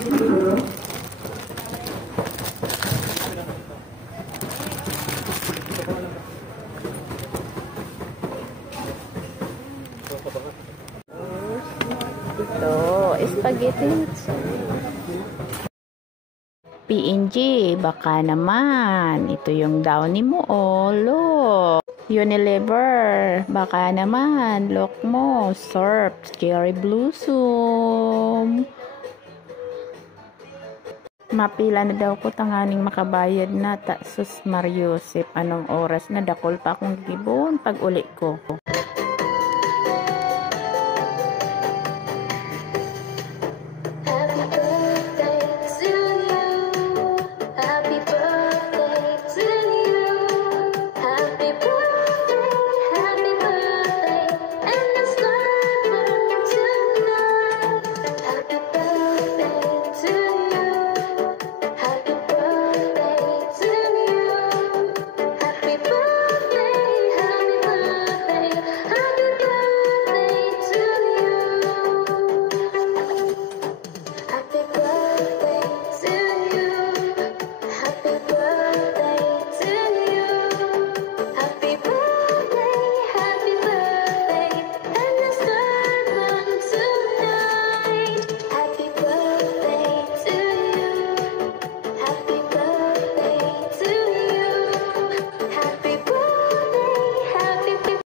Ito, spaghetti. PNG, baka naman. Ito yung downy mo, oh, look. Unilever, baka naman. Look mo, Surf, Cherry Blossom. Mapila na daw ko tanganing makabayad na. Sus Mariusip, anong oras na? Dakol pa akong gibon pag uli ko.